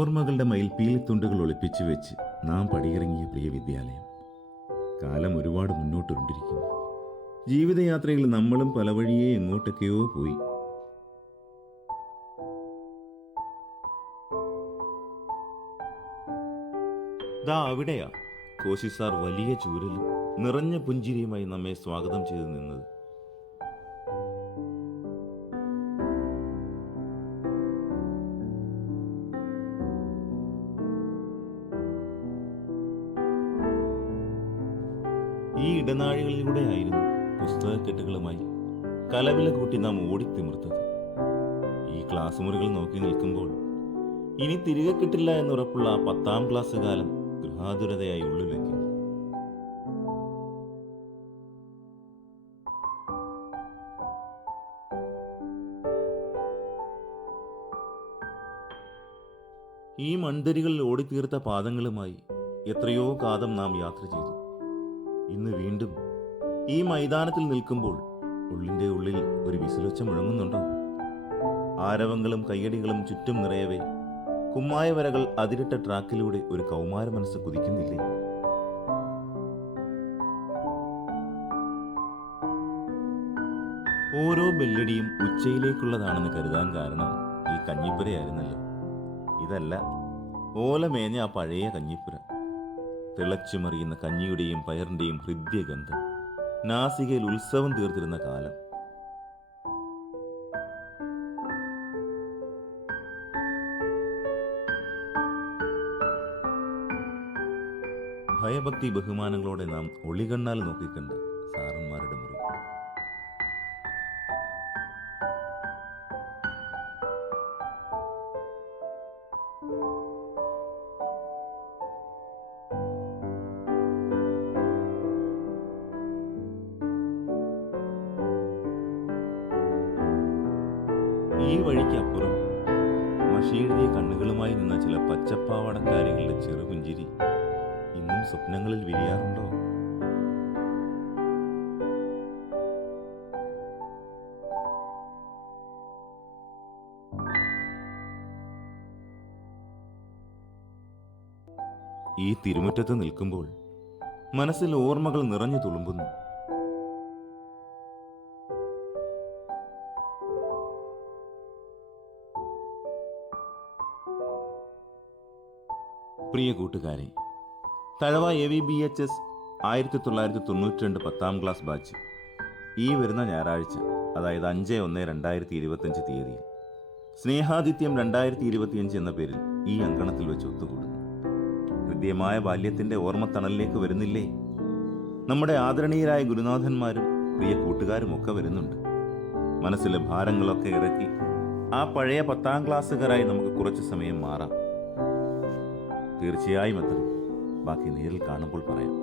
ഓർമ്മകളുടെ മയിൽപ്പീലിത്തുണ്ടുകൾ ഒളിപ്പിച്ചു വെച്ച് നാം പടിയിറങ്ങിയ പ്രിയ വിദ്യാലയം. കാലം ഒരുപാട് മുന്നോട്ടുകൊണ്ടിരിക്കുന്നു. ജീവിതയാത്രയിൽ നമ്മളും പല വഴിയെ എങ്ങോട്ടൊക്കെയോ പോയി. ദാ അവിടെയാ കോശി സാർ വലിയ ചൂരലും നിറഞ്ഞ പുഞ്ചിരിയുമായി നമ്മെ സ്വാഗതം ചെയ്തു നിന്നത്. ഈ ഇടനാഴികളിലൂടെ ആയിരുന്നു പുസ്തകക്കെട്ടുകളുമായി കലവില കൂട്ടി നാം ഓടിത്തിമിർത്തത്. ഈ ക്ലാസ് മുറികൾ നോക്കി നിൽക്കുമ്പോൾ ഇനി തിരികെ കിട്ടില്ല എന്നുറപ്പുള്ള ആ 10ാം ക്ലാസ് കാലം ഗൃഹാതുരതയായി ഉള്ളിൽ വയ്ക്കുന്നു. ഈ മൺതരികളിൽ ഓടിത്തീർത്ത പാദങ്ങളുമായി എത്രയോ കാതം നാം യാത്ര ചെയ്തു. ഇന്ന് വീണ്ടും ഈ മൈതാനത്തിൽ നിൽക്കുമ്പോൾ ഉള്ളിൻ്റെ ഉള്ളിൽ ഒരു വിസിലൊച്ച മുഴങ്ങുന്നുണ്ടോ? ആരവങ്ങളും കയ്യടികളും ചുറ്റും നിറയവേ കുമ്മായ വരകൾ അതിരിട്ട ട്രാക്കിലൂടെ ഒരു കൗമാര മനസ്സ് കുതിക്കുന്നില്ലേ? ഓരോ ബെല്ലടിയും ഉച്ചയിലേക്കുള്ളതാണെന്ന് കരുതാൻ കാരണം ഈ കഞ്ഞിപ്പുരയായിരുന്നല്ലോ. ഇതല്ല, ഓല മേഞ്ഞ ആ പഴയ കഞ്ഞിപ്പുര. തിളച്ചുമറിയുന്ന കഞ്ഞിയുടെയും പയറിന്റെയും ഹൃദ്യഗന്ധം നാസികയിൽ ഉത്സവം തീർത്തിരുന്ന കാലം. ഭയഭക്തി ബഹുമാനങ്ങളോടെ നാം ഒളികണ്ണാൽ നോക്കിക്കണ്ട് സാറന്മാരുടെ മുറി. ഈ വഴിക്കപ്പുറം മഷിയെഴുതിയ കണ്ണുകളുമായി നിന്ന ചില പച്ചപ്പാവടക്കാരികളുടെ ചെറുപുഞ്ചിരി ഇന്നും സ്വപ്നങ്ങളിൽ വിരിയാറുണ്ടോ? ഈ തിരുമുറ്റത്ത് നിൽക്കുമ്പോൾ മനസ്സിൽ ഓർമ്മകൾ നിറഞ്ഞു തുളുമ്പുന്നു. പ്രിയ കൂട്ടുകാരെ, തഴവ AVBHS 1992 10ാം ക്ലാസ് ബാച്ച് ഈ വരുന്ന ഞായറാഴ്ച, അതായത് 5/1/2025 തീയതിയിൽ സ്നേഹാദിത്യം 2025 എന്ന പേരിൽ ഈ അങ്കണത്തിൽ വെച്ച് ഒത്തുകൂടുന്നു. ഹൃദ്യമായ ബാല്യത്തിന്റെ ഓർമ്മത്തണലിലേക്ക് വരുന്നില്ലേ? നമ്മുടെ ആദരണീയരായ ഗുരുനാഥന്മാരും പ്രിയ കൂട്ടുകാരും ഒക്കെ വരുന്നുണ്ട്. മനസ്സിലെ ഭാരങ്ങളൊക്കെ ഇറക്കി ആ പഴയ 10ാം ക്ലാസ്സുകാരായി നമുക്ക് കുറച്ച് സമയം മാറാം. തീർച്ചയായും എത്തണം. ബാക്കി നേരിൽ കാണുമ്പോൾ പറയാം.